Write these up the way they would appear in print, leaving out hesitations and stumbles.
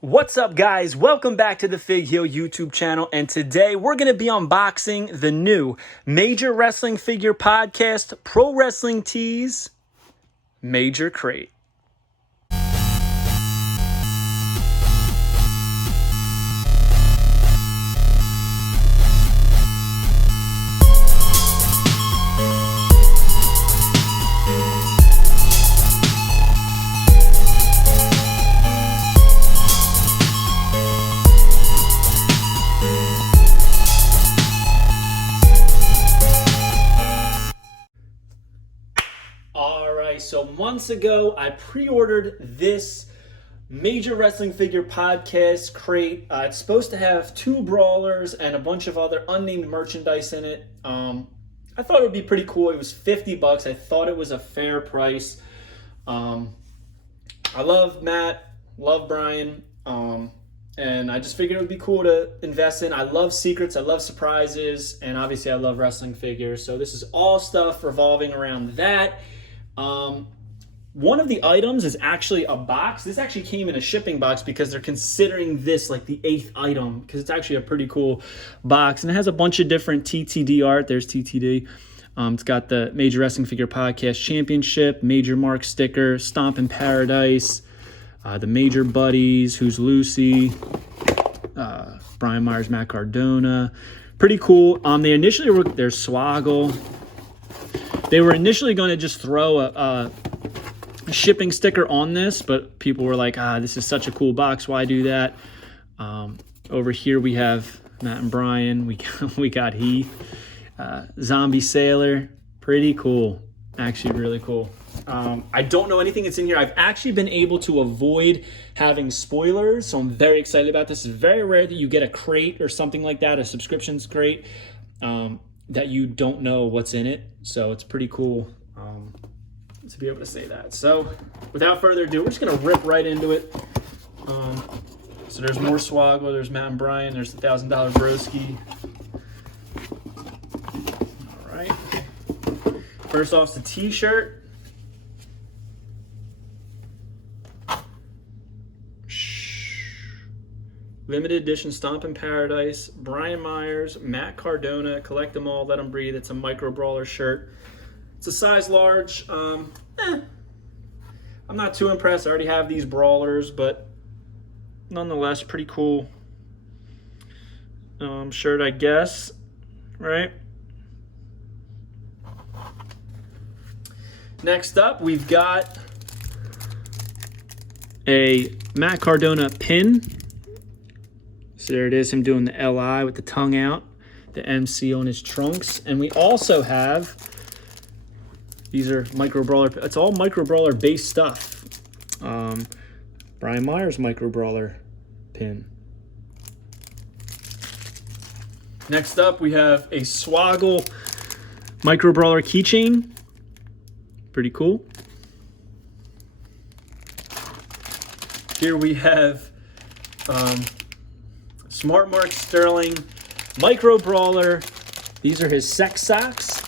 What's up, guys? Welcome back to the Fig Heel YouTube channel, and today we're going to be unboxing the new Major Wrestling Figure Podcast Pro Wrestling Tees Major Crate. So months ago, I pre-ordered this Major Wrestling Figure Podcast Crate. It's supposed to have 2 brawlers and a bunch of other unnamed merchandise in it. I thought it would be pretty cool. It was $50. I thought it was a fair price. I love Matt, love Brian, and I just figured it would be cool to invest in. I love secrets, I love surprises, and obviously I love wrestling figures. So this is all stuff revolving around that. One of the items is actually a box. This actually came in a shipping box because they're considering this like the 8th item because it's actually a pretty cool box, and it has a bunch of different TTD art. There's TTD. It's got the Major Wrestling Figure Podcast Championship, Major Mark sticker, Stomp in Paradise, the Major Buddies, Who's Lucy, Brian Myers, Matt Cardona. Pretty cool. There's Swoggle. They were initially going to just throw a shipping sticker on this, but people were like, this is such a cool box, why do that? Over here we have Matt and Brian. We got Heath, Zombie Sailor. Pretty cool, actually really cool. I don't know anything that's in here. I've actually been able to avoid having spoilers, so I'm very excited about this. It's very rare that you get a crate or something like that, a subscriptions crate, that you don't know what's in it. So it's pretty cool to be able to say that. So without further ado, we're just gonna rip right into it. So there's more Swoggle, there's Matt and Brian, there's the $1,000 broski. All right. First off, it's a t-shirt. Limited edition Stomp in Paradise, Brian Myers, Matt Cardona, collect them all, let them breathe. It's a micro brawler shirt. It's a size large. I'm not too impressed. I already have these brawlers, but nonetheless, pretty cool shirt, I guess, right? Next up, we've got a Matt Cardona pin. So there it is, him doing the LI with the tongue out, the MC on his trunks. And we also have, these are micro brawler, it's all micro brawler based stuff. Brian Myers micro brawler pin. Next up, we have a Swoggle micro brawler keychain. Pretty cool. Here we have Smart Mark Sterling micro brawler. These are his sex socks.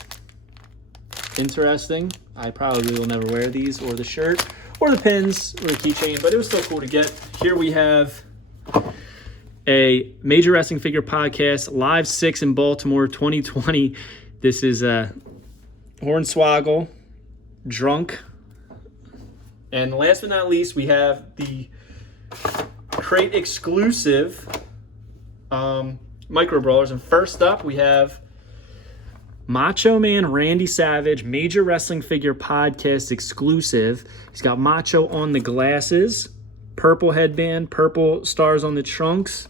Interesting. I probably will never wear these, or the shirt, or the pins, or the keychain, but it was still cool to get. Here we have a Major Wrestling Figure Podcast Live 6 in Baltimore 2020. This is Hornswoggle, Drunk. And last but not least, we have the Crate exclusive micro brawlers. And first up, we have Macho Man Randy Savage Major Wrestling Figure Podcast exclusive. He's got Macho on the glasses, purple headband, purple stars on the trunks,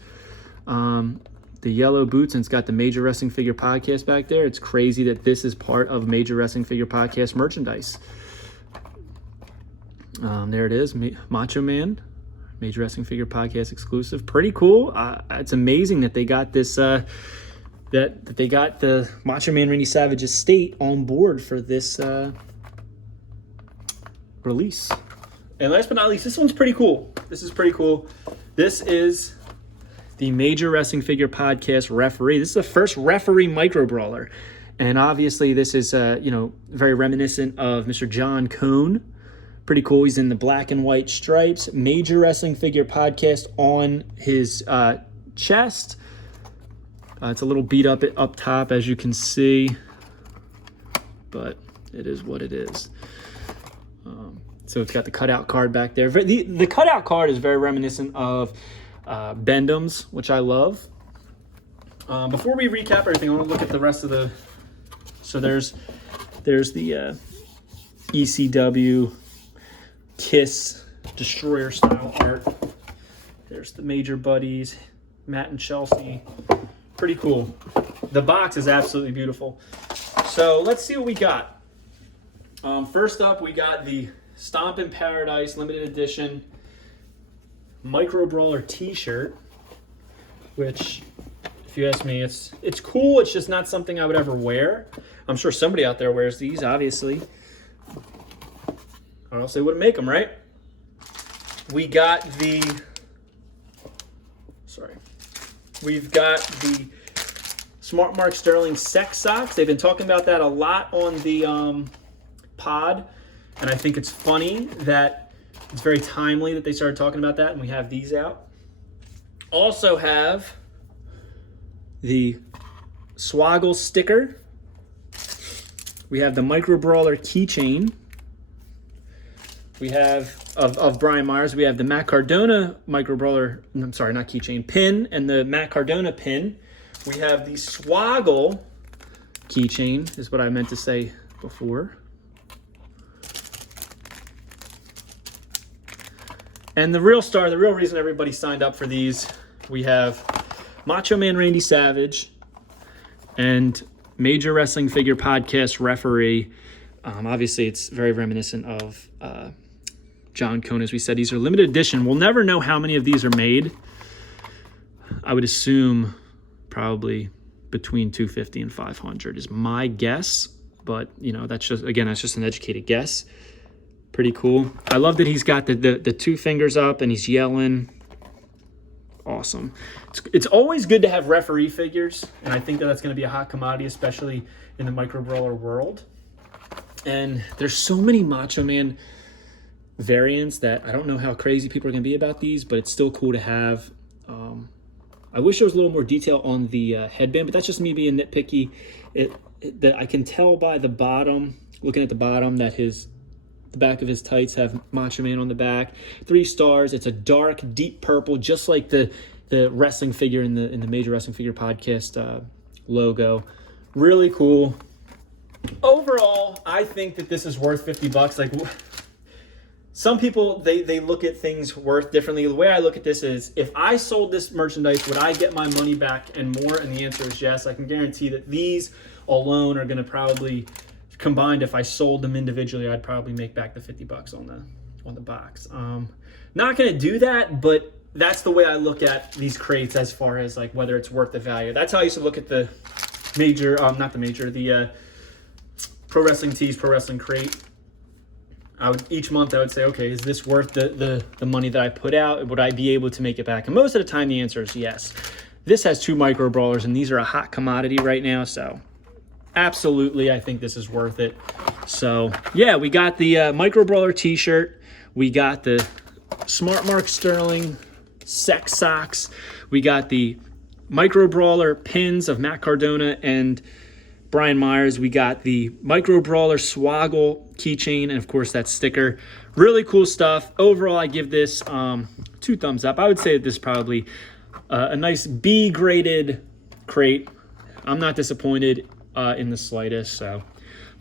the yellow boots, and it's got the Major Wrestling Figure Podcast back there. It's crazy that this is part of Major Wrestling Figure Podcast merchandise. There it is, Macho Man Major Wrestling Figure Podcast exclusive. Pretty cool. It's amazing that they got this, that they got the Macho Man Randy Savage estate on board for this release. And last but not least, this one's pretty cool. This is pretty cool. This is the Major Wrestling Figure Podcast referee. This is the first referee micro brawler. And obviously this is, very reminiscent of Mr. John Cone. Pretty cool. He's in the black and white stripes. Major Wrestling Figure Podcast on his chest. It's a little beat up top, as you can see, but it is what it is. So it's got the cutout card back there. The cutout card is very reminiscent of Bendham's, which I love. Before we recap everything, I want to look at the rest of the... So there's the ECW Kiss Destroyer style art. There's the Major Buddies, Matt and Chelsea. Pretty cool. The box is absolutely beautiful. So let's see what we got. First up, we got the Stomp in Paradise limited edition Micro Brawler t-shirt, which, if you ask me, it's cool. It's just not something I would ever wear. I'm sure somebody out there wears these, obviously. Or else they wouldn't make them, right? We've got the Smart Mark Sterling Sex Socks. They've been talking about that a lot on the pod, and I think it's funny that it's very timely that they started talking about that, and we have these out. Also have the Swoggle sticker. We have the Micro Brawler keychain. We have, of Brian Myers, we have the Matt Cardona Micro Brawler, I'm sorry, not keychain, pin, and the Matt Cardona pin. We have the Swoggle keychain, is what I meant to say before. And the real star, the real reason everybody signed up for these, we have Macho Man Randy Savage and Major Wrestling Figure Podcast referee. Obviously, it's very reminiscent of John Cone. As we said, these are limited edition. We'll never know how many of these are made. I would assume probably between 250 and 500 is my guess. But, you know, that's just an educated guess. Pretty cool. I love that he's got the two fingers up and he's yelling. Awesome. It's always good to have referee figures, and I think that's going to be a hot commodity, especially in the Micro Brawler world. And there's so many Macho Man variants that I don't know how crazy people are going to be about these, but it's still cool to have. I wish there was a little more detail on the headband, but that's just me being nitpicky. That I can tell by the bottom, looking at the bottom, that the back of his tights have Macho Man on the back. 3 stars. It's a dark, deep purple, just like the wrestling figure in the Major Wrestling Figure Podcast logo. Really cool. Overall, I think that this is worth $50. Like, some people, they look at things worth differently. The way I look at this is, if I sold this merchandise, would I get my money back and more? And the answer is yes. I can guarantee that these alone are going to probably, combined, if I sold them individually, I'd probably make back the $50 on the box. Not going to do that, but that's the way I look at these crates as far as like whether it's worth the value. That's how I used to look at the the Pro Wrestling Tees, Pro Wrestling Crate. Each month I would say, okay, is this worth the money that I put out? Would I be able to make it back? And most of the time the answer is yes. This has 2 Micro Brawlers, and these are a hot commodity right now, so absolutely, I think this is worth it. So, yeah, we got the Micro Brawler t-shirt. We got the Smart Mark Sterling Sex Socks. We got the Micro Brawler pins of Matt Cardona and Brian Myers. We got the Micro Brawler Swoggle keychain, and, of course, that sticker. Really cool stuff. Overall, I give this 2 thumbs up. I would say that this is probably a nice B-graded crate. I'm not disappointed in the slightest. So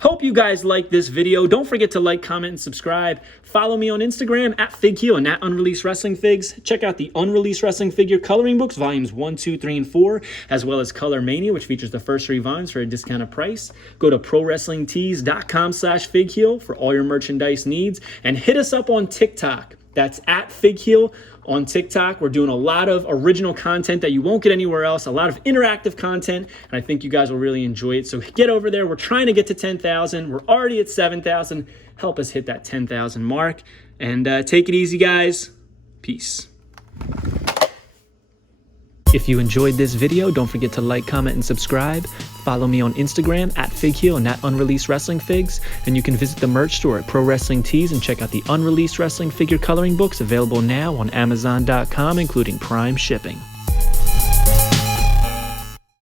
hope you guys like this video. Don't forget to like, comment, and subscribe. Follow me on Instagram at FigHeel and at Unreleased Wrestling Figs. Check out the Unreleased Wrestling Figure coloring books, volumes 1, 2, 3, and 4, as well as Color Mania, which features the first 3 volumes for a discounted price. Go to ProWrestlingTees.com/FigHeel for all your merchandise needs, and hit us up on TikTok. That's at FigHeel on TikTok. We're doing a lot of original content that you won't get anywhere else, a lot of interactive content, and I think you guys will really enjoy it. So get over there. We're trying to get to 10,000. We're already at 7,000. Help us hit that 10,000 mark. And take it easy, guys. Peace. If you enjoyed this video, don't forget to like, comment, and subscribe. Follow me on Instagram @FigHeel and @Unreleased Wrestling Figs. And you can visit the merch store at Pro Wrestling Tees and check out the Unreleased Wrestling Figure coloring books available now on Amazon.com, including Prime shipping.